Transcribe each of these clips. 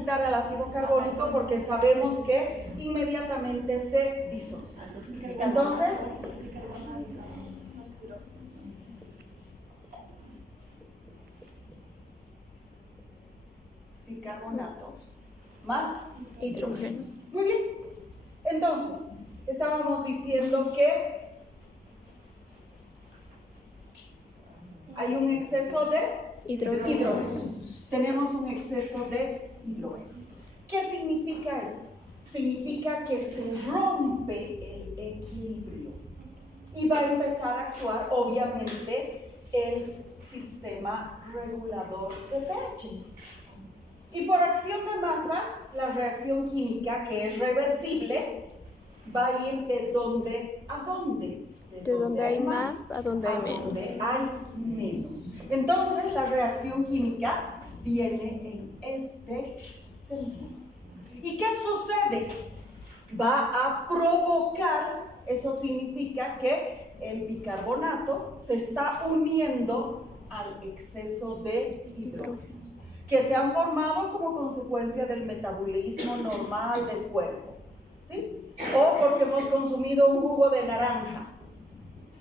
quitar al ácido carbónico porque sabemos que inmediatamente se disocia. Entonces, bicarbonato más hidrógenos. Muy bien. Entonces, estábamos diciendo que hay un exceso de hidrógenos. Tenemos un exceso de hidrógenos. ¿Qué significa esto? Significa que se rompe el equilibrio y va a empezar a actuar, obviamente, el sistema regulador de pH. Y por acción de masas, la reacción química, que es reversible, va a ir de dónde a dónde. De donde hay más a donde hay menos. Donde hay menos. Entonces, la reacción química viene en este sentido. ¿Y qué sucede? Va a provocar, eso significa que el bicarbonato se está uniendo al exceso de hidrógenos, que se han formado como consecuencia del metabolismo normal del cuerpo, ¿sí? O porque hemos consumido un jugo de naranja.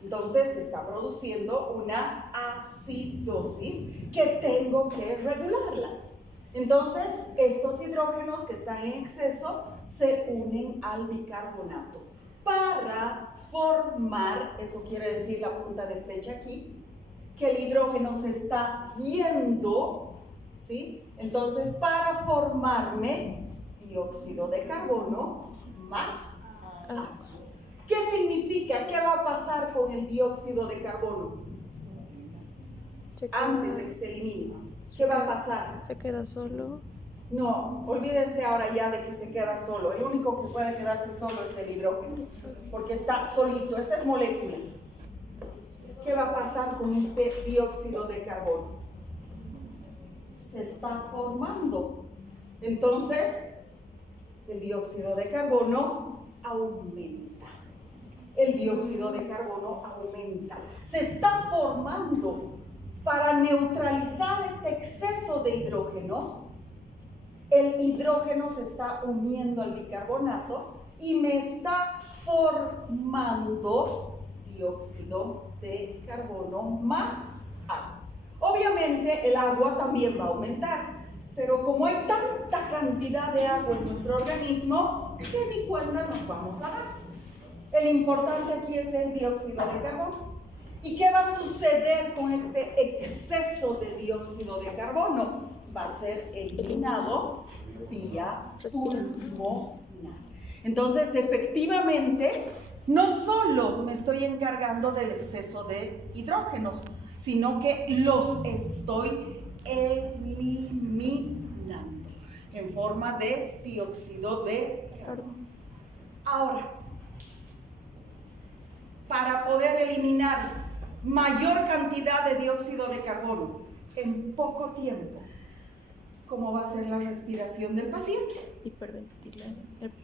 Entonces se está produciendo una acidosis que tengo que regularla. Entonces, estos hidrógenos que están en exceso se unen al bicarbonato para formar, eso quiere decir la punta de flecha aquí, que el hidrógeno se está yendo, ¿sí? Entonces, para formarme dióxido de carbono más agua. ¿Qué significa? ¿Qué va a pasar con el dióxido de carbono antes de que se elimine? ¿Qué va a pasar? ¿Se queda solo? No, olvídense ahora ya de que se queda solo. El único que puede quedarse solo es el hidrógeno, porque está solito, esta es molécula. ¿Qué va a pasar con este dióxido de carbono? Se está formando. Entonces, el dióxido de carbono aumenta. El dióxido de carbono aumenta. Se está formando. Para neutralizar este exceso de hidrógenos, el hidrógeno se está uniendo al bicarbonato y me está formando dióxido de carbono más agua. Obviamente el agua también va a aumentar, pero como hay tanta cantidad de agua en nuestro organismo, que ni cuenta nos vamos a dar. El importante aquí es el dióxido de carbono. ¿Y qué va a suceder con este exceso de dióxido de carbono? Va a ser eliminado vía pulmonar. Entonces, efectivamente, no solo me estoy encargando del exceso de hidrógenos, sino que los estoy eliminando en forma de dióxido de carbono. Ahora, para poder eliminar mayor cantidad de dióxido de carbono en poco tiempo, ¿cómo va a ser la respiración del paciente?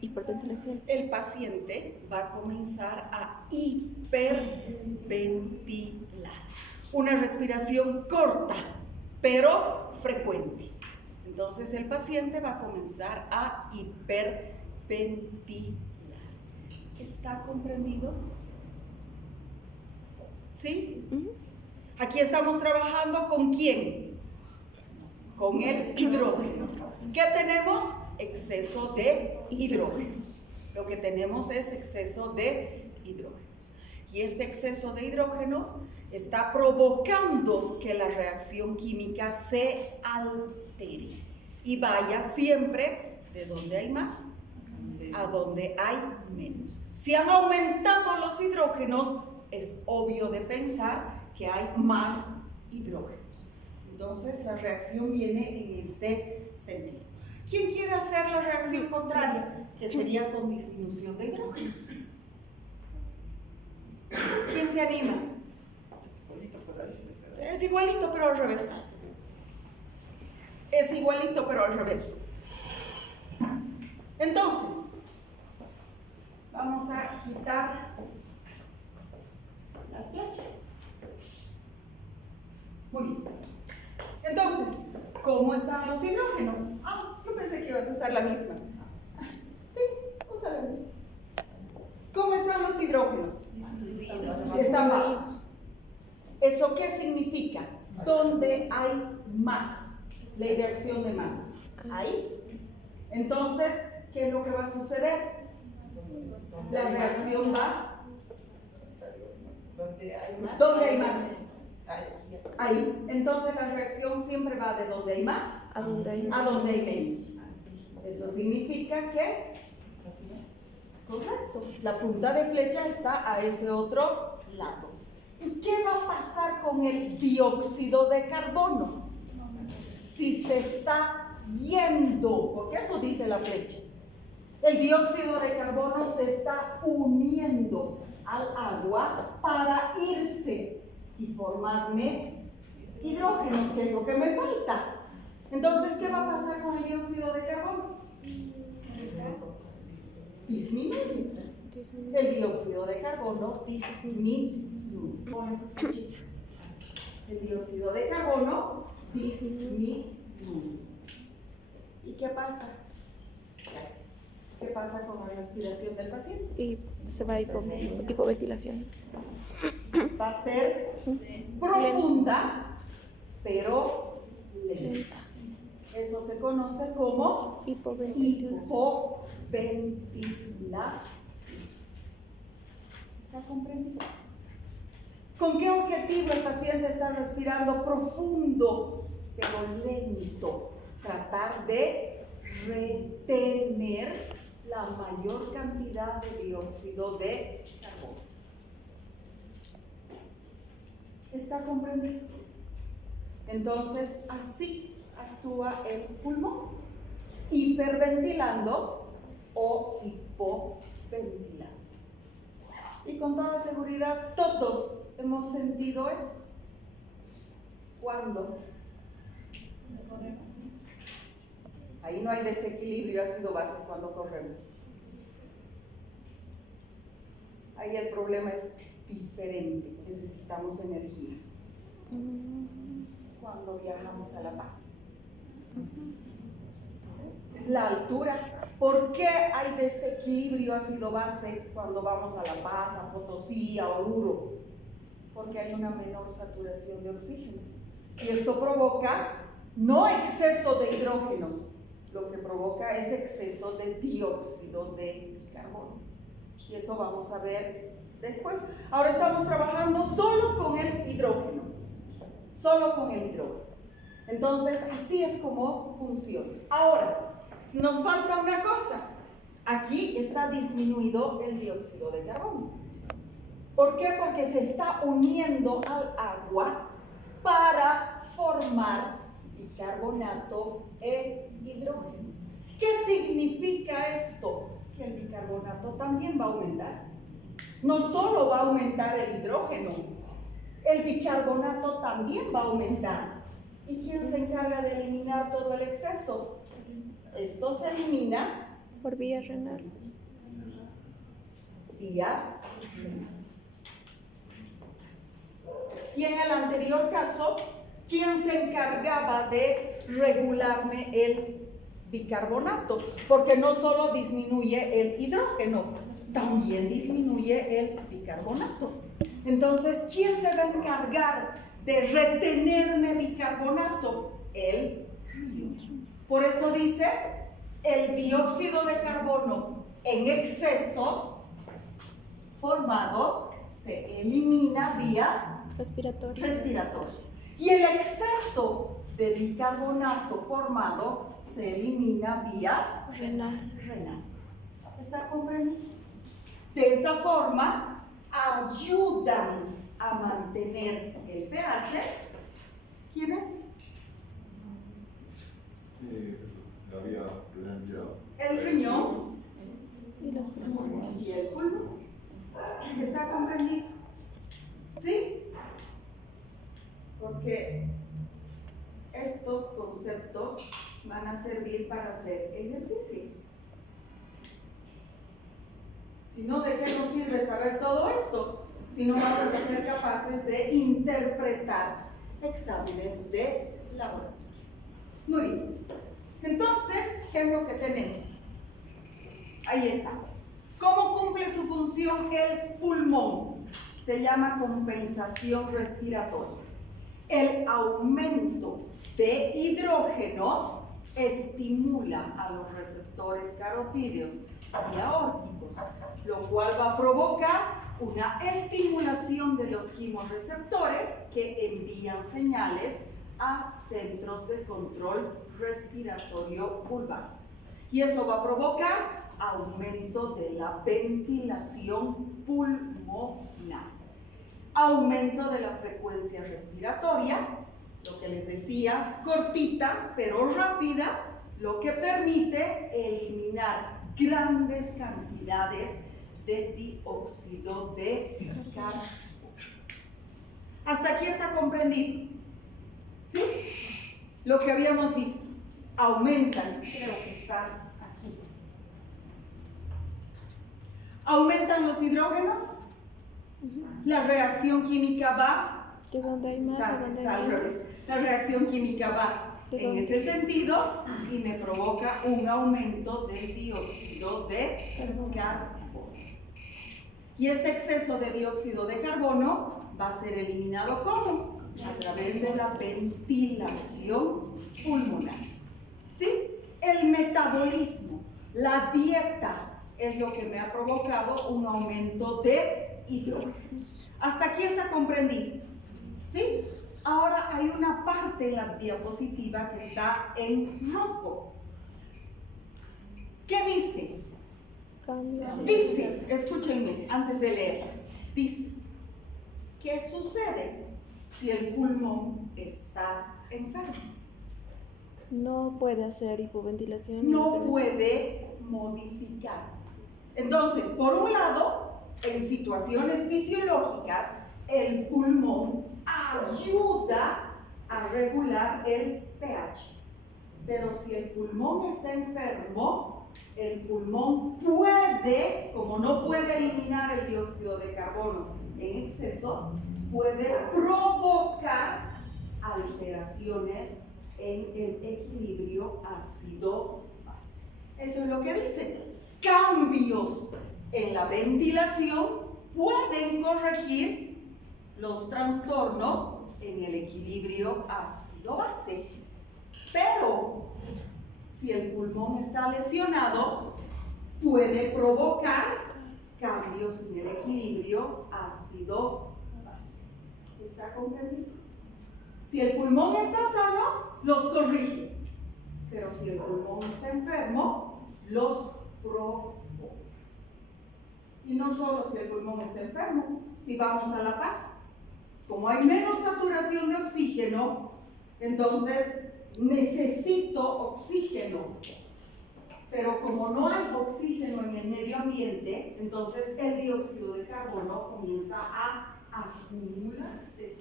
Hiperventilación. El paciente va a comenzar a hiperventilar. Una respiración corta, pero frecuente. Entonces el paciente va a comenzar a hiperventilar. ¿Está comprendido? ¿Sí? Aquí estamos trabajando ¿con quién? Con el hidrógeno. ¿Qué tenemos? Exceso de hidrógenos. Lo que tenemos es exceso de hidrógenos. Y este exceso de hidrógenos está provocando que la reacción química se altere y vaya siempre de donde hay más a donde hay menos. Si han aumentado los hidrógenos, es obvio de pensar que hay más hidrógenos. Entonces la reacción viene en este sentido. ¿Quién quiere hacer la reacción contraria? Que sería con disminución de hidrógenos. ¿Quién se anima? Es igualito pero al revés. Es igualito pero al revés. Entonces, vamos a quitar las flechas. Muy bien. Entonces, ¿cómo están los hidrógenos? Yo pensé que iba usar la misma. Sí, usa la misma. ¿Cómo están los hidrógenos? Están bajos. ¿Eso qué significa? Donde hay más, ley de acción de masas. Ahí. Entonces, ¿qué es lo que va a suceder? La reacción va. Donde hay más. ¿Dónde hay más? Ahí. Entonces la reacción siempre va de donde hay más A donde hay a donde hay menos. Eso significa que, correcto, la punta de flecha está a ese otro lado. ¿Y qué va a pasar con el dióxido de carbono? Si se está yendo, porque eso dice la flecha, el dióxido de carbono se está uniendo al agua para irse y formarme hidrógenos, que es lo que me falta. Entonces, ¿qué va a pasar con el dióxido de carbono? Disminuye. El dióxido de carbono disminuye. El dióxido de carbono disminuye. ¿Y qué pasa? ¿Qué pasa con la respiración del paciente? y se va a hipoventilación. Va a ser profunda, pero lenta. Eso se conoce como Hipoventilación. hipoventilación. ¿Está comprendido? ¿Con qué objetivo el paciente está respirando profundo, pero lento? Tratar de retener la mayor cantidad de dióxido de carbono. ¿Está comprendido? Entonces, así actúa el pulmón, hiperventilando o hipoventilando. Y con toda seguridad, todos hemos sentido eso. ¿Cuándo? Ahí no hay desequilibrio ácido-base cuando corremos. Ahí el problema es diferente, necesitamos energía. Cuando viajamos a La Paz. La altura. ¿Por qué hay desequilibrio ácido-base cuando vamos a La Paz, a Potosí, a Oruro? Porque hay una menor saturación de oxígeno. Y esto provoca no exceso de hidrógenos, lo que provoca es exceso de dióxido de carbono. Y eso vamos a ver después. Ahora estamos trabajando solo con el hidrógeno. Solo con el hidrógeno. Entonces, así es como funciona. Ahora, nos falta una cosa. Aquí está disminuido el dióxido de carbono. ¿Por qué? Porque se está uniendo al agua para formar bicarbonato e hidrógeno. ¿Qué significa esto? Que el bicarbonato también va a aumentar. No solo va a aumentar el hidrógeno, el bicarbonato también va a aumentar. ¿Y quién se encarga de eliminar todo el exceso? Esto se elimina Por vía renal. vía renal. Y en el anterior caso, ¿quién se encargaba de regularme el bicarbonato? Porque no solo disminuye el hidrógeno, también disminuye el bicarbonato. Entonces, ¿quién se va a encargar de retenerme bicarbonato? El riñón. Por eso dice, el dióxido de carbono en exceso formado se elimina vía respiratoria. Y el exceso de bicarbonato formado se elimina vía Renal. ¿Está comprendido? De esa forma ayudan a mantener el pH. ¿Quién es? La vía renal. El riñón Y los pulmones. y el pulmón. ¿Está comprendido? ¿Sí? Porque estos conceptos van a servir para hacer ejercicios. Si no, ¿de qué nos sirve saber todo esto? Si no vamos a ser capaces de interpretar exámenes de laboratorio. Muy bien. Entonces, ¿qué es lo que tenemos? Ahí está. ¿Cómo cumple su función el pulmón? Se llama compensación respiratoria. El aumento de hidrógenos estimula a los receptores carotídeos y aórticos, lo cual va a provocar una estimulación de los quimorreceptores que envían señales a centros de control respiratorio vulvar. Y eso va a provocar aumento de la ventilación pulmonar, aumento de la frecuencia respiratoria, lo que les decía, cortita pero rápida, lo que permite eliminar grandes cantidades de dióxido de carbono. Hasta aquí está comprendido, ¿sí? Lo que habíamos visto, aumentan, creo que está aquí. Aumentan los hidrógenos, la reacción química va, ¿De dónde hay más? ¿De dónde está hay al menos? revés. La reacción química va ¿De en dónde? ese sentido y me provoca un aumento del dióxido de carbono. Y este exceso de dióxido de carbono va a ser eliminado ¿cómo? A través de la ventilación pulmonar. ¿Sí? El metabolismo, la dieta es lo que me ha provocado un aumento de hidrógenos. Hasta aquí está comprendido. ¿Sí? Ahora hay una parte en la diapositiva que está en rojo. ¿Qué dice? Dice, escúchenme antes de leer, dice, ¿qué sucede si el pulmón está enfermo? No puede hacer hipoventilación. No puede modificar. Entonces, por un lado, en situaciones fisiológicas, el pulmón ayuda a regular el pH. Pero si el pulmón está enfermo, el pulmón puede, como no puede eliminar el dióxido de carbono en exceso, puede provocar alteraciones en el equilibrio ácido-base. Eso es lo que dice. Cambios en la ventilación pueden corregir los trastornos en el equilibrio ácido-base. Pero si el pulmón está lesionado, puede provocar cambios en el equilibrio ácido-base. ¿Está comprendido? Si el pulmón está sano, los corrige. Pero si el pulmón está enfermo, los provoca. Y no solo si el pulmón está enfermo, si vamos a La Paz, como hay menos saturación de oxígeno, entonces necesito oxígeno. Pero como no hay oxígeno en el medio ambiente, entonces el dióxido de carbono comienza a acumularse.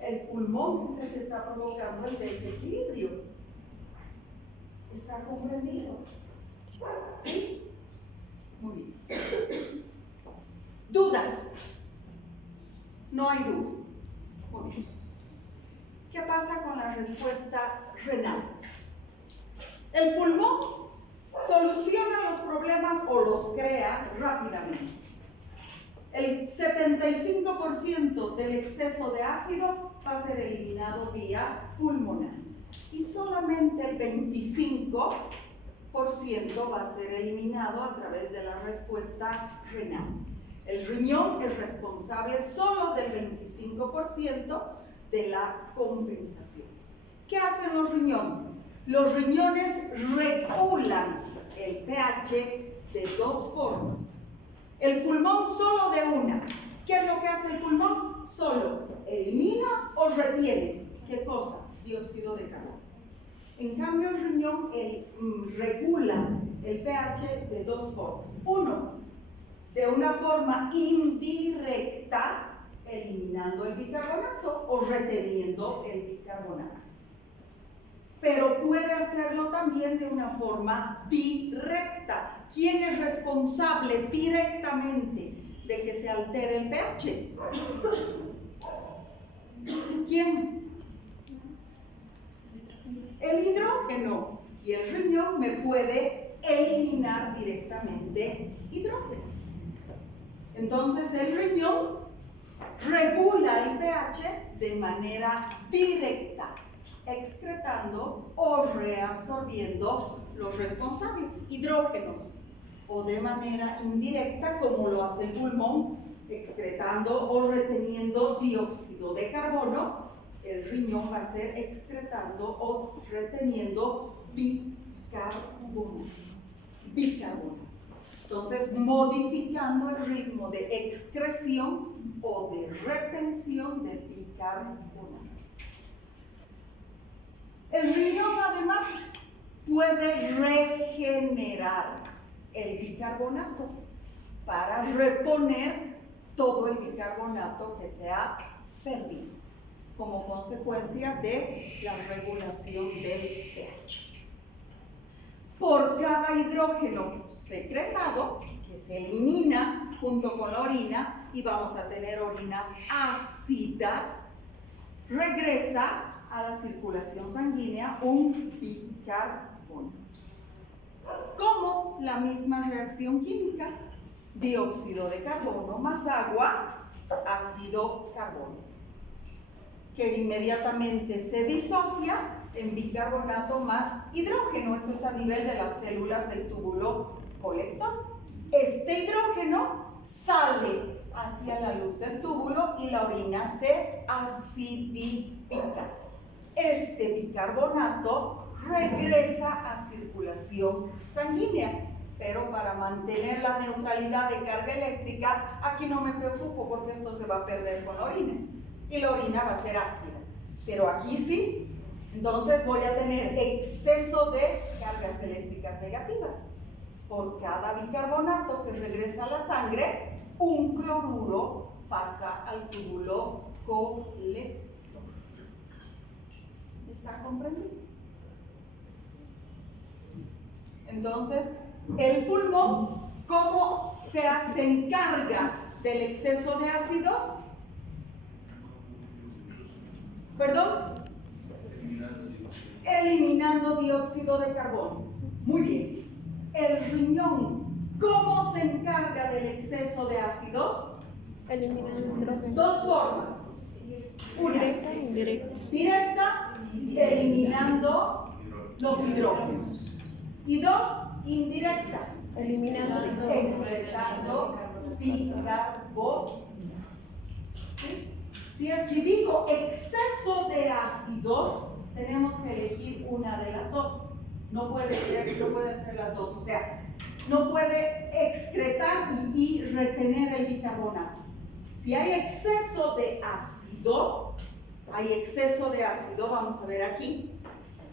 El pulmón es el que está provocando el desequilibrio. ¿Está comprendido? ¿Sí? Muy bien. ¿Dudas? No hay dudas. Muy bien. ¿Qué pasa con la respuesta renal? El pulmón soluciona los problemas o los crea rápidamente. El 75% del exceso de ácido va a ser eliminado vía pulmonar y solamente el 25% va a ser eliminado a través de la respuesta renal. El riñón es responsable solo del 25% de la compensación. ¿Qué hacen los riñones? Los riñones regulan el pH de dos formas. El pulmón solo de una. ¿Qué es lo que hace el pulmón? Solo elimina o retiene. ¿Qué cosa? Dióxido de carbono. En cambio, el riñón regula el pH de dos formas. Uno, de una forma indirecta, eliminando el bicarbonato o reteniendo el bicarbonato. Pero puede hacerlo también de una forma directa. ¿Quién es responsable directamente de que se altere el pH? ¿Quién? El hidrógeno. Y el riñón me puede eliminar directamente hidrógenos. Entonces el riñón regula el pH de manera directa, excretando o reabsorbiendo los responsables, hidrógenos, o de manera indirecta, como lo hace el pulmón, excretando o reteniendo dióxido de carbono. El riñón va a ser excretando o reteniendo bicarbonato. Entonces, modificando el ritmo de excreción o de retención de bicarbonato. El riñón además puede regenerar el bicarbonato para reponer todo el bicarbonato que se ha perdido como consecuencia de la regulación del pH. Por cada hidrógeno secretado, que se elimina junto con la orina, y vamos a tener orinas ácidas, regresa a la circulación sanguínea un bicarbonato. Como la misma reacción química, dióxido de carbono más agua, ácido carbono, que inmediatamente se disocia en bicarbonato más hidrógeno. Esto está a nivel de las células del túbulo colector. Este hidrógeno sale hacia la luz del túbulo y la orina se acidifica. Este bicarbonato regresa a circulación sanguínea, pero para mantener la neutralidad de carga eléctrica, aquí no me preocupo porque esto se va a perder con la orina y la orina va a ser ácida, pero aquí sí. Entonces voy a tener exceso de cargas eléctricas negativas. Por cada bicarbonato que regresa a la sangre, un cloruro pasa al túbulo colector. ¿Está comprendido? Entonces, el pulmón, ¿cómo se encarga del exceso de ácidos? ¿Perdón? Eliminando dióxido de carbono. Muy bien. El riñón, ¿cómo se encarga del exceso de ácidos? Eliminando hidrógeno. Dos formas. Una, Directa e indirecta. directa, eliminando los hidrógenos. Y dos, indirecta, Eliminando excretando bicarbonato. Si digo exceso de ácidos, tenemos que elegir una de las dos. No pueden ser las dos. O sea, no puede excretar y retener el bicarbonato. Si hay exceso de ácido, vamos a ver aquí,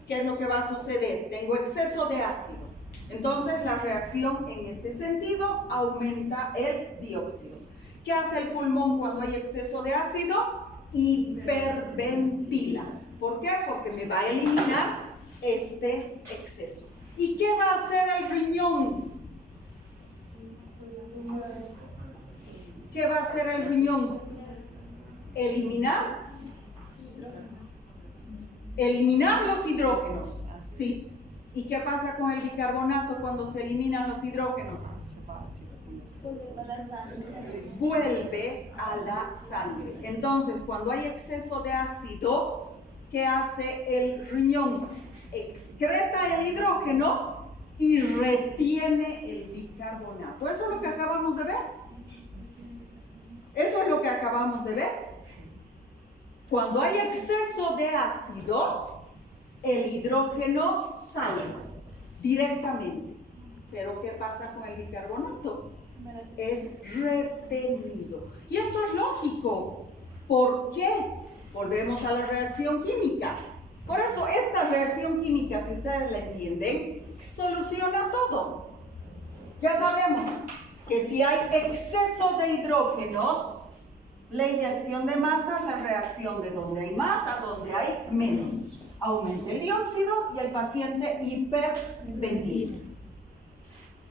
¿qué es lo que va a suceder? Tengo exceso de ácido. Entonces la reacción en este sentido aumenta el dióxido. ¿Qué hace el pulmón cuando hay exceso de ácido? Hiperventila. ¿Por qué? Porque me va a eliminar este exceso. ¿Y qué va a hacer el riñón? ¿Qué va a hacer el riñón? Eliminar los hidrógenos. Sí. ¿Y qué pasa con el bicarbonato cuando se eliminan los hidrógenos? Vuelve a la sangre. Entonces, cuando hay exceso de ácido, ¿qué hace el riñón? Excreta el hidrógeno y retiene el bicarbonato. Eso es lo que acabamos de ver. Eso es lo que acabamos de ver. Cuando hay exceso de ácido, el hidrógeno sale directamente. Pero ¿qué pasa con el bicarbonato? Es retenido. Y esto es lógico. ¿Por qué? Volvemos a la reacción química. Por eso esta reacción química, si ustedes la entienden, soluciona todo. Ya sabemos que si hay exceso de hidrógenos, ley de acción de masas, la reacción de donde hay más a donde hay menos. Aumenta el dióxido y el paciente hiperventila.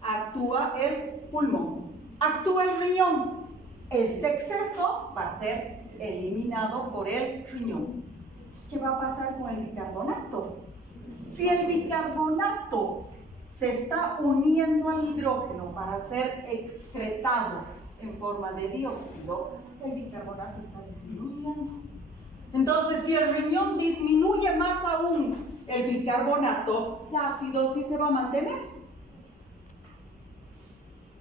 Actúa el pulmón, actúa el riñón. Este exceso va a ser eliminado por el riñón. ¿Qué va a pasar con el bicarbonato? Si el bicarbonato se está uniendo al hidrógeno para ser excretado en forma de dióxido, el bicarbonato está disminuyendo. Entonces, si el riñón disminuye más aún el bicarbonato, la acidosis se va a mantener.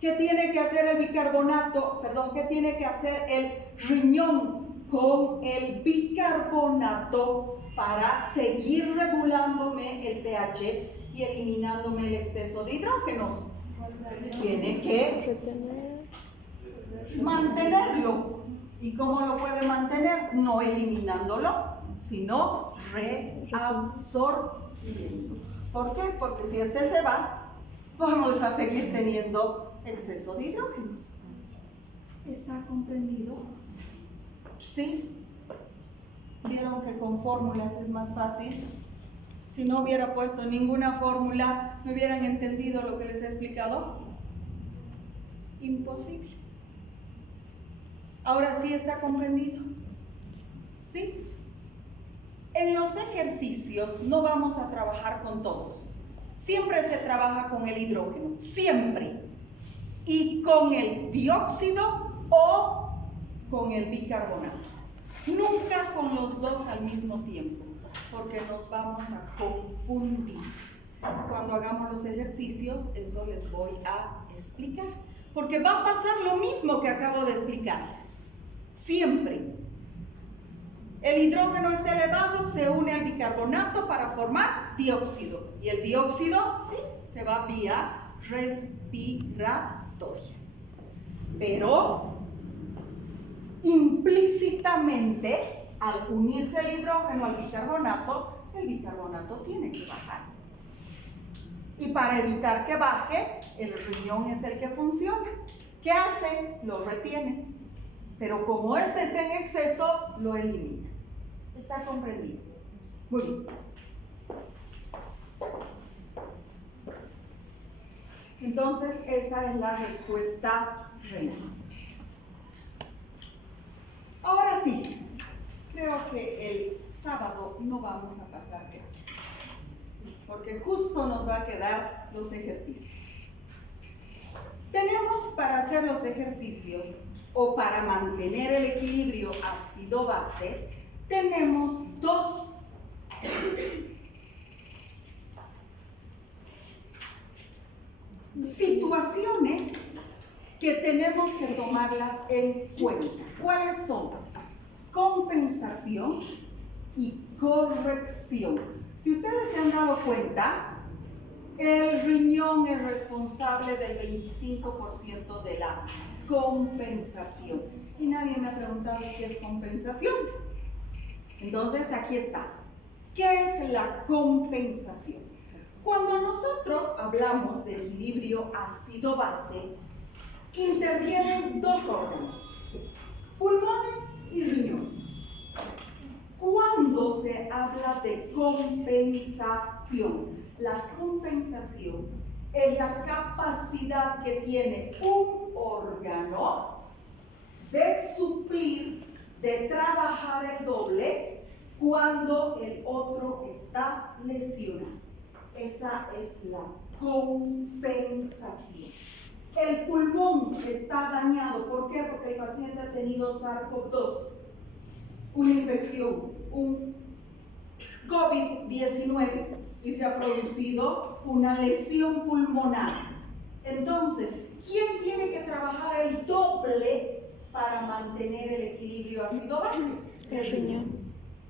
¿Qué tiene que hacer el qué tiene que hacer el riñón con el bicarbonato para seguir regulándome el pH y eliminándome el exceso de hidrógenos? Tiene que mantenerlo. ¿Y cómo lo puede mantener? No eliminándolo, sino reabsorbiendo. ¿Por qué? Porque si este se va, vamos a seguir teniendo exceso de hidrógenos. ¿Está comprendido? ¿Sí? ¿Vieron que con fórmulas es más fácil? Si no hubiera puesto ninguna fórmula, ¿me hubieran entendido lo que les he explicado? Imposible. Ahora sí está comprendido. ¿Sí? En los ejercicios no vamos a trabajar con todos. Siempre se trabaja con el hidrógeno, siempre. Y con el dióxido o con el bicarbonato. Nunca con los dos al mismo tiempo, porque nos vamos a confundir. Cuando hagamos los ejercicios, eso les voy a explicar. Porque va a pasar lo mismo que acabo de explicarles. Siempre. El hidrógeno está elevado, se une al bicarbonato para formar dióxido. Y el dióxido se va vía respiratoria. Pero implícitamente, al unirse el hidrógeno al bicarbonato, el bicarbonato tiene que bajar. Y para evitar que baje, el riñón es el que funciona. ¿Qué hace? Lo retiene. Pero como este está en exceso, lo elimina. ¿Está comprendido? Muy bien. Entonces, esa es la respuesta renal. Ahora sí, creo que el sábado no vamos a pasar clases, porque justo nos va a quedar los ejercicios. Tenemos para hacer los ejercicios o para mantener el equilibrio ácido-base, tenemos dos situaciones que tenemos que tomarlas en cuenta. ¿Cuáles son? Compensación y corrección. Si ustedes se han dado cuenta, el riñón es responsable del 25% de la compensación. Y nadie me ha preguntado qué es compensación. Entonces, aquí está. ¿Qué es la compensación? Cuando nosotros hablamos de equilibrio ácido-base, intervienen dos órganos, pulmones y riñones. Cuando se habla de compensación, la compensación es la capacidad que tiene un órgano de suplir, de trabajar el doble cuando el otro está lesionado. Esa es la compensación. El pulmón está dañado. ¿Por qué? Porque el paciente ha tenido SARS-CoV-2, una infección, un COVID-19, y se ha producido una lesión pulmonar. Entonces, ¿quién tiene que trabajar el doble para mantener el equilibrio ácido-base? El riñón.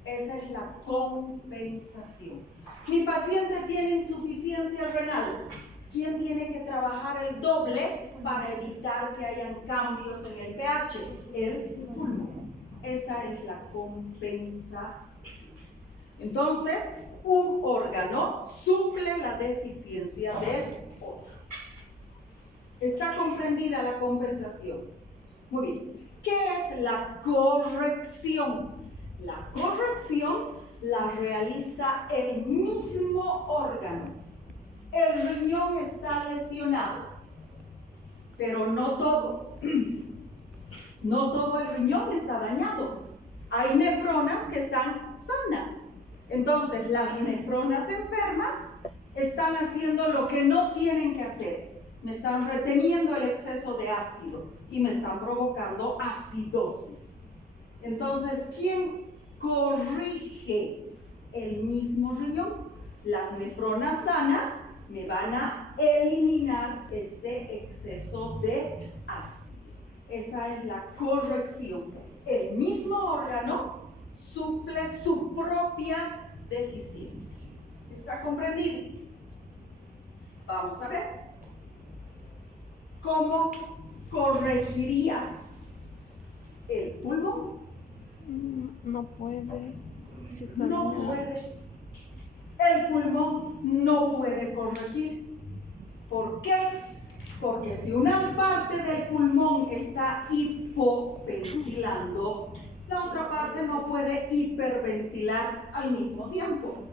Esa es la compensación. Mi paciente tiene insuficiencia renal. ¿Quién tiene que trabajar el doble para evitar que hayan cambios en el pH? El pulmón. Esa es la compensación. Entonces, un órgano suple la deficiencia del otro. ¿Está comprendida la compensación? Muy bien. ¿Qué es la corrección? La corrección la realiza el mismo órgano. El riñón está lesionado, pero no todo. No todo el riñón está dañado. Hay nefronas que están sanas. Entonces, las nefronas enfermas están haciendo lo que no tienen que hacer. Me están reteniendo el exceso de ácido y me están provocando acidosis. Entonces, ¿quién corrige el mismo riñón? Las nefronas sanas me van a eliminar este exceso de ácido. Esa es la corrección. El mismo órgano suple su propia deficiencia. ¿Está comprendido? Vamos a ver. ¿Cómo corregiría el pulmón? No puede. Si está No dañado. puede. El pulmón no puede corregir. ¿Por qué? Porque si una parte del pulmón está hipoventilando, la otra parte no puede hiperventilar al mismo tiempo.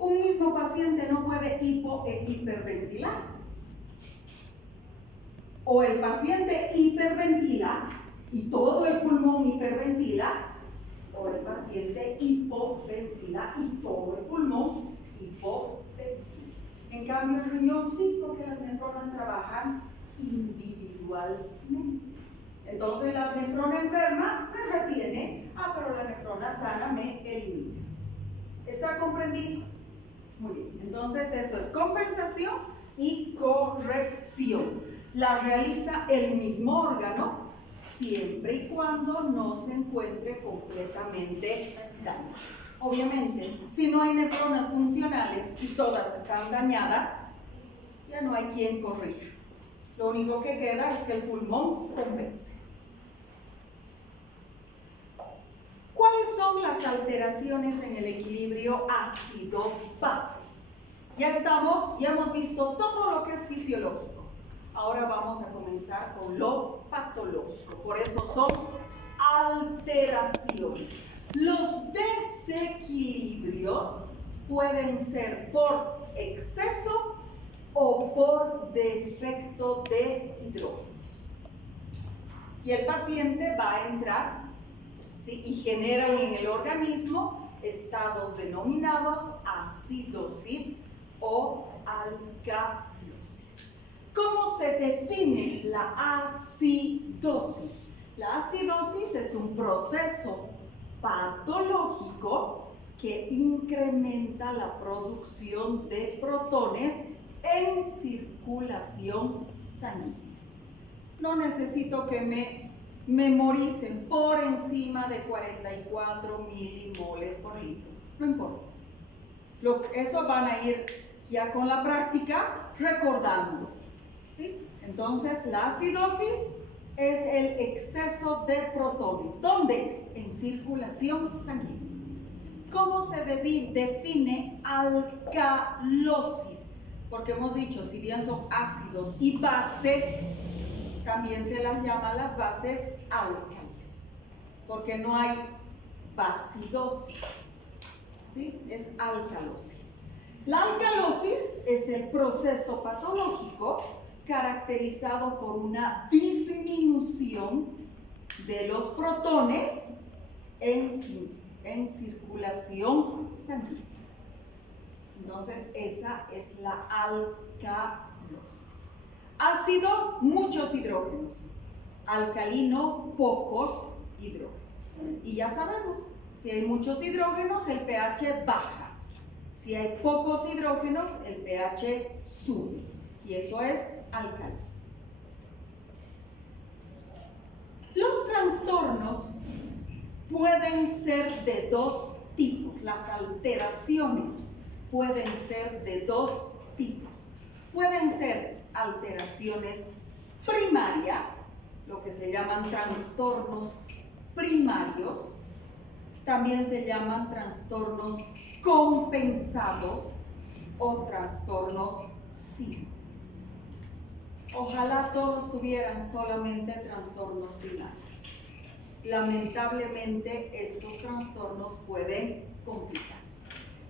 Un mismo paciente no puede hiperventilar. O el paciente hiperventila y todo el pulmón hiperventila, o el paciente hipoventila y todo el pulmón hipoventila. En cambio, el riñón sí, porque las nefronas trabajan individualmente. Entonces, la nefrona enferma me retiene, pero la nefrona sana me elimina. ¿Está comprendido? Muy bien, entonces eso es compensación y corrección. La realiza el mismo órgano siempre y cuando no se encuentre completamente dañado. Obviamente, si no hay nefronas funcionales y todas están dañadas, ya no hay quien corrija. Lo único que queda es que el pulmón compense. ¿Cuáles son las alteraciones en el equilibrio ácido-base? Ya hemos visto todo lo que es fisiológico. Ahora vamos a comenzar con lo patológico. Por eso son alteraciones. Los desequilibrios pueden ser por exceso o por defecto de hidrógenos. Y el paciente va a entrar, ¿sí?, y generan en el organismo estados denominados acidosis o alcalosis. ¿Cómo se define la acidosis? La acidosis es un proceso patológico que incrementa la producción de protones en circulación sanguínea. No necesito que me memoricen por encima de 44 milimoles por litro, no importa. Eso van a ir ya con la práctica recordando, ¿sí? Entonces, la acidosis es el exceso de protones. ¿Dónde? En circulación sanguínea. ¿Cómo se define alcalosis? Porque hemos dicho, si bien son ácidos y bases, también se las llama las bases álcalis, porque no hay basidosis, ¿sí? Es alcalosis. La alcalosis es el proceso patológico caracterizado por una disminución de los protones en circulación sanguínea. Entonces, esa es la alcalosis. Ácido, muchos hidrógenos. Alcalino, pocos hidrógenos. Y ya sabemos, si hay muchos hidrógenos, el pH baja. Si hay pocos hidrógenos, el pH sube. Y eso es alcalino. Los trastornos pueden ser de dos tipos. Las alteraciones pueden ser de dos tipos. Pueden ser alteraciones primarias, lo que se llaman trastornos primarios. También se llaman trastornos compensados o trastornos simples. Ojalá todos tuvieran solamente trastornos primarios. Lamentablemente, estos trastornos pueden complicarse.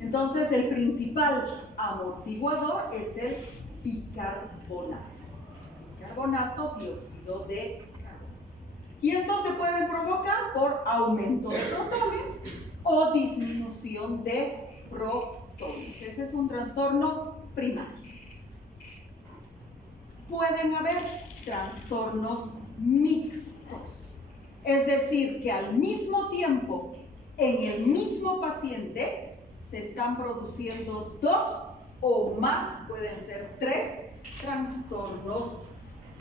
Entonces, el principal amortiguador es el bicarbonato. Bicarbonato, dióxido de carbono. Y estos se pueden provocar por aumento de protones o disminución de protones. trastornos. Ese es un trastorno primario. Pueden haber trastornos mixtos, es decir, que al mismo tiempo, en el mismo paciente, se están produciendo 2 o más, pueden ser 3 trastornos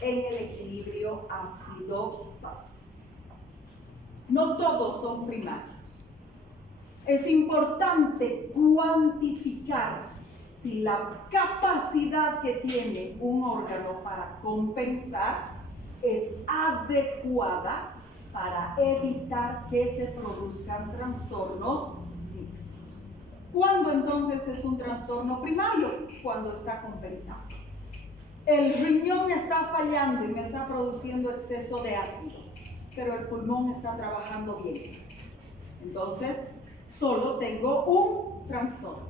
en el equilibrio ácido-base. No todos son primarios. Es importante cuantificar si la capacidad que tiene un órgano para compensar es adecuada para evitar que se produzcan trastornos mixtos. ¿Cuándo entonces es un trastorno primario? Cuando está compensado. El riñón está fallando y me está produciendo exceso de ácido, pero el pulmón está trabajando bien. Entonces, solo tengo un trastorno.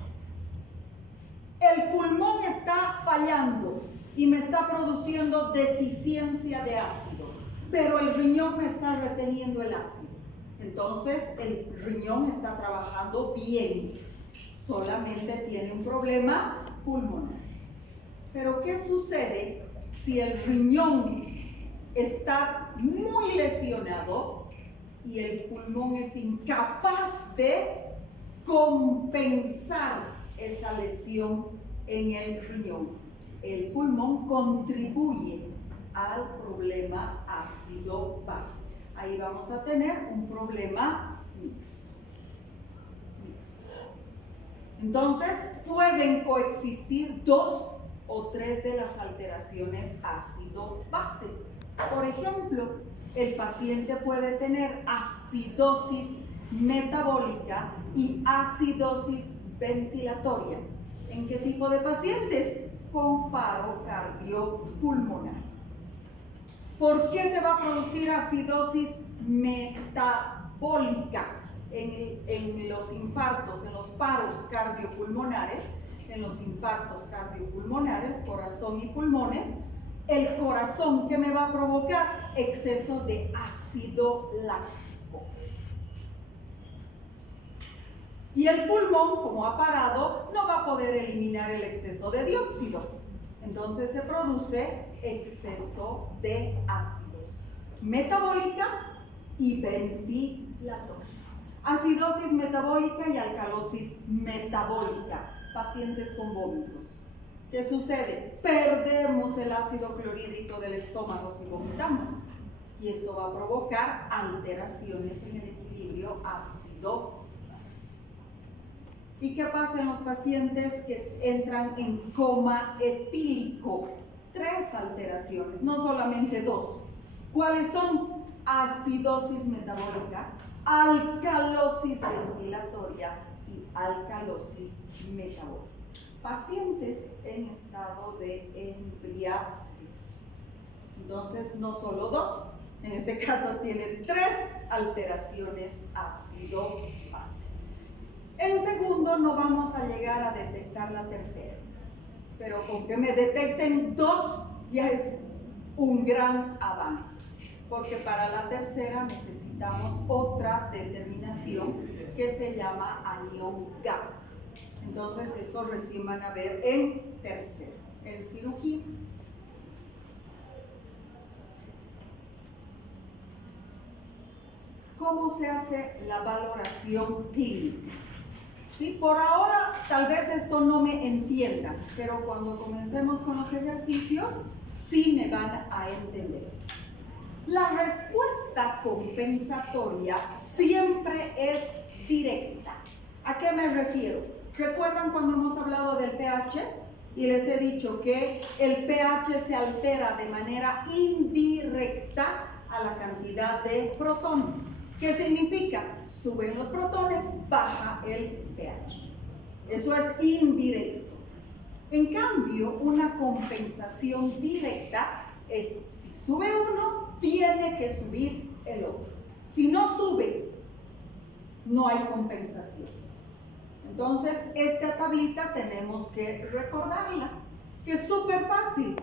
El pulmón está fallando y me está produciendo deficiencia de ácido, pero el riñón me está reteniendo el ácido. Entonces, el riñón está trabajando bien, solamente tiene un problema pulmonar. Pero ¿qué sucede si el riñón está muy lesionado y el pulmón es incapaz de compensar esa lesión en el riñón? El pulmón contribuye al problema ácido-base. Ahí vamos a tener un problema mixto. Entonces, pueden coexistir 2 o 3 de las alteraciones ácido-base. Por ejemplo, el paciente puede tener acidosis metabólica y acidosis ventilatoria. ¿En qué tipo de pacientes? Con paro cardiopulmonar. ¿Por qué se va a producir acidosis metabólica en los infartos, en los paros cardiopulmonares? En los infartos cardiopulmonares, corazón y pulmones, el corazón, ¿qué me va a provocar? Exceso de ácido láctico. Y el pulmón, como ha parado, no va a poder eliminar el exceso de dióxido. Entonces se produce exceso de ácidos. Metabólica y ventilatoria. Acidosis metabólica y alcalosis metabólica. Pacientes con vómitos. ¿Qué sucede? Perdemos el ácido clorhídrico del estómago si vomitamos. Y esto va a provocar alteraciones en el equilibrio ácido-base. ¿Y qué pasa en los pacientes que entran en coma etílico? 3 alteraciones, no solamente 2. ¿Cuáles son? Acidosis metabólica, alcalosis ventilatoria y alcalosis metabólica. Pacientes en estado de embriaguez. Entonces, no solo 2, en este caso tiene 3 alteraciones ácido-base. En segundo no vamos a llegar a detectar la tercera, pero con que me detecten 2 ya es un gran avance, porque para la tercera necesitamos otra determinación que se llama anión GAP. Entonces eso recién van a ver en tercero, en cirugía. ¿Cómo se hace la valoración clínica? ¿Sí? Por ahora tal vez esto no me entiendan, pero cuando comencemos con los ejercicios sí me van a entender. La respuesta compensatoria siempre es directa. ¿A qué me refiero? ¿Recuerdan cuando hemos hablado del pH? Y les he dicho que el pH se altera de manera indirecta a la cantidad de protones. ¿Qué significa? Suben los protones, baja el pH. Eso es indirecto. En cambio, una compensación directa es, si sube uno, tiene que subir el otro. Si no sube, no hay compensación. Entonces, esta tablita tenemos que recordarla, que es súper fácil.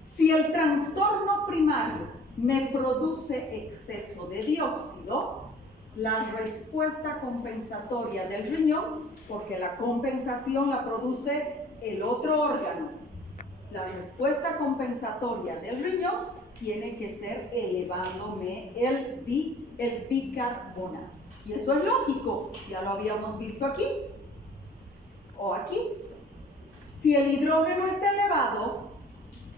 Si el trastorno primario me produce exceso de dióxido, la respuesta compensatoria del riñón, porque la compensación la produce el otro órgano. La respuesta compensatoria del riñón tiene que ser elevándome el bicarbonato. Y eso es lógico, ya lo habíamos visto aquí o aquí. Si el hidrógeno está elevado,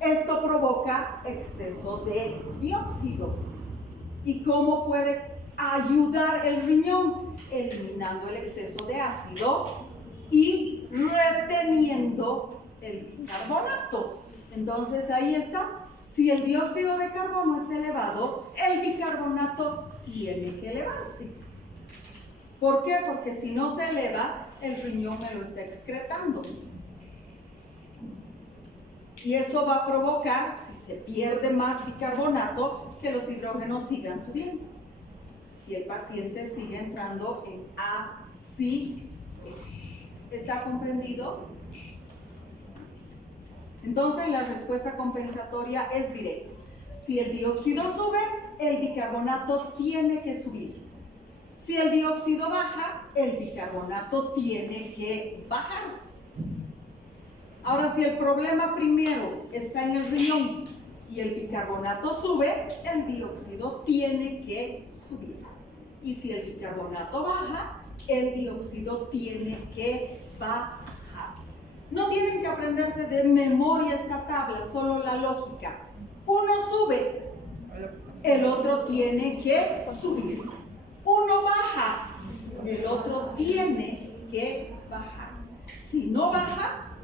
esto provoca exceso de dióxido. ¿Y cómo puede ayudar el riñón? Eliminando el exceso de ácido y reteniendo el bicarbonato. Entonces ahí está. Si el dióxido de carbono está elevado, el bicarbonato tiene que elevarse. ¿Por qué? Porque si no se eleva, el riñón me lo está excretando. Y eso va a provocar, si se pierde más bicarbonato, que los hidrógenos sigan subiendo. Y el paciente sigue entrando en acidosis. ¿Está comprendido? Entonces la respuesta compensatoria es directa. Si el dióxido sube, el bicarbonato tiene que subir. Si el dióxido baja, el bicarbonato tiene que bajar. Ahora, si el problema primero está en el riñón y el bicarbonato sube, el dióxido tiene que subir. Y si el bicarbonato baja, el dióxido tiene que bajar. No tienen que aprenderse de memoria esta tabla, solo la lógica. Uno sube, el otro tiene que subir. Uno baja, el otro tiene que bajar. Si no baja,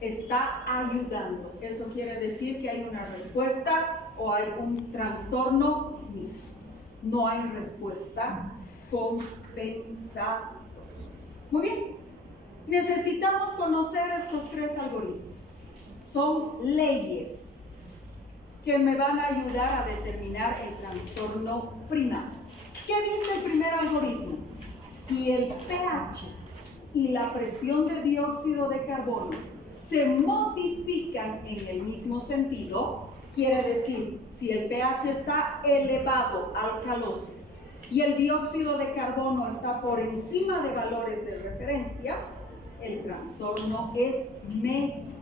está ayudando. Eso quiere decir que hay una respuesta o hay un trastorno mixto. No hay respuesta compensatoria. Muy bien. Necesitamos conocer estos tres algoritmos. Son leyes que me van a ayudar a determinar el trastorno primario. ¿Qué dice el primer algoritmo? Si el pH y la presión de dióxido de carbono se modifican en el mismo sentido, quiere decir, si el pH está elevado, alcalosis, y el dióxido de carbono está por encima de valores de referencia, el trastorno es metabólico.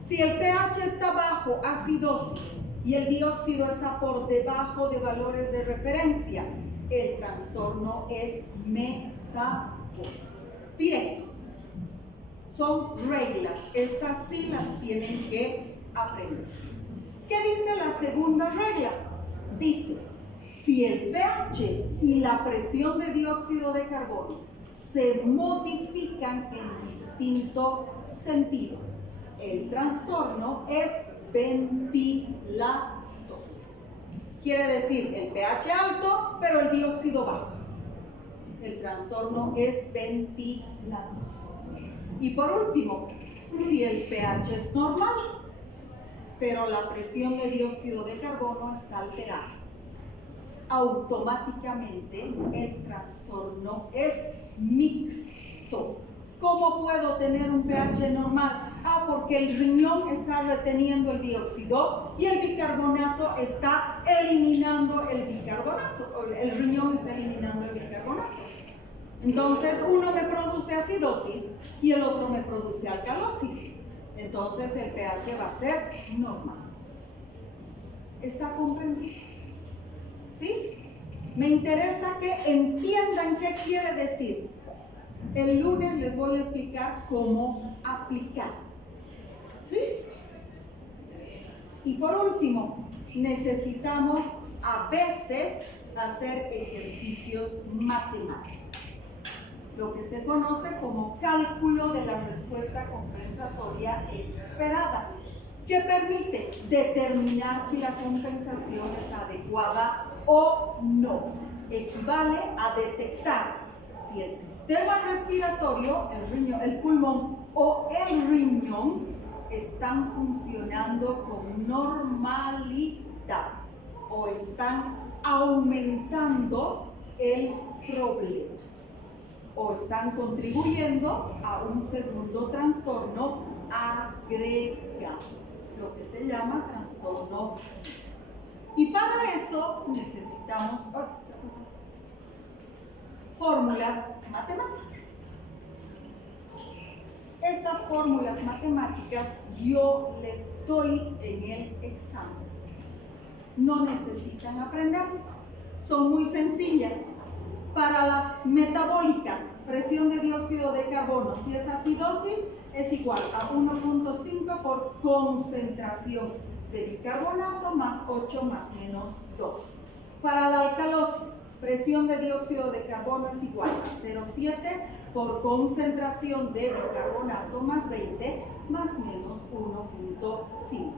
Si el pH está bajo, acidosis, y el dióxido está por debajo de valores de referencia, el trastorno es metabólico. Directo. Son reglas, estas sí las tienen que aprender. ¿Qué dice la segunda regla? Dice, si el pH y la presión de dióxido de carbono se modifican en distinto sentido, el trastorno es ventilatorio. Quiere decir el pH alto, pero el dióxido bajo. El trastorno es ventilatorio. Y por último, si el pH es normal, pero la presión de dióxido de carbono está alterada, automáticamente el trastorno es mixto. ¿Cómo puedo tener un pH normal? Porque el riñón está reteniendo el dióxido y el bicarbonato está eliminando el bicarbonato. El riñón está eliminando el bicarbonato. Entonces, uno me produce acidosis y el otro me produce alcalosis. Entonces, el pH va a ser normal. ¿Está comprendido? ¿Sí? Me interesa que entiendan qué quiere decir. El lunes les voy a explicar cómo aplicar. ¿Sí? Y por último, necesitamos a veces hacer ejercicios matemáticos, lo que se conoce como cálculo de la respuesta compensatoria esperada, que permite determinar si la compensación es adecuada o no. Equivale a detectar si el sistema respiratorio, el pulmón o el riñón están funcionando con normalidad o están aumentando el problema o están contribuyendo a un segundo trastorno agregado, lo que se llama trastorno mixto. Y para eso necesitamos, pasar. Fórmulas matemáticas. Estas fórmulas matemáticas yo les doy en el examen. No necesitan aprenderlas. Son muy sencillas. Para las metabólicas, presión de dióxido de carbono, si es acidosis, es igual a 1.5 por concentración de bicarbonato más 8 más menos 2. Para la alcalosis, presión de dióxido de carbono es igual a 0,7 por concentración de bicarbonato más 20 más menos 1.5.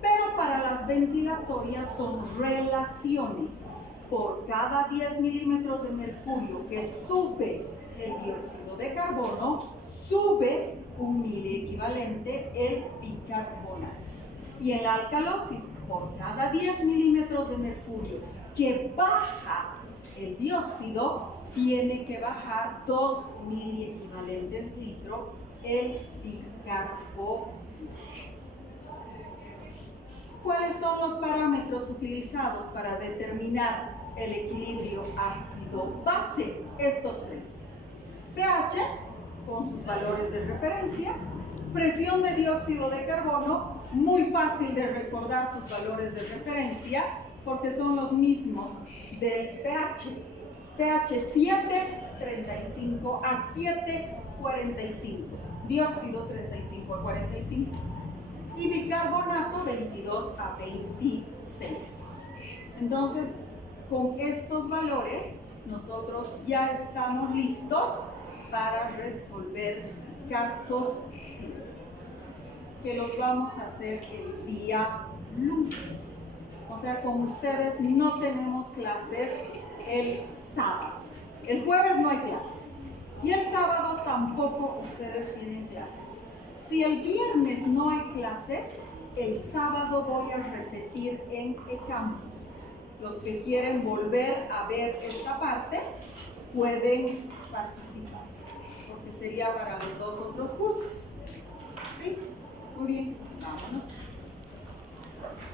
Pero para las ventilatorias son relaciones. Por cada 10 milímetros de mercurio que sube el dióxido de carbono, sube un miliequivalente el bicarbonato. Y en la alcalosis, por cada 10 milímetros de mercurio que baja el dióxido, tiene que bajar 2 miliequivalentes litro el bicarbonato. ¿Cuáles son los parámetros utilizados para determinar el equilibrio ácido-base? Estos tres. pH, con sus valores de referencia. Presión de dióxido de carbono, muy fácil de recordar sus valores de referencia, porque son los mismos del pH. pH 7,35 a 7,45. Dióxido 35 a 45. Y bicarbonato 22 a 26. Entonces, con estos valores, nosotros ya estamos listos para resolver casos clínicos, que los vamos a hacer el día lunes. O sea, con ustedes no tenemos clases el sábado. El jueves no hay clases. Y el sábado tampoco ustedes tienen clases. Si el viernes no hay clases, el sábado voy a repetir en eCampus. Los que quieren volver a ver esta parte pueden participar, porque sería para los dos otros cursos. ¿Sí? Muy bien, vámonos.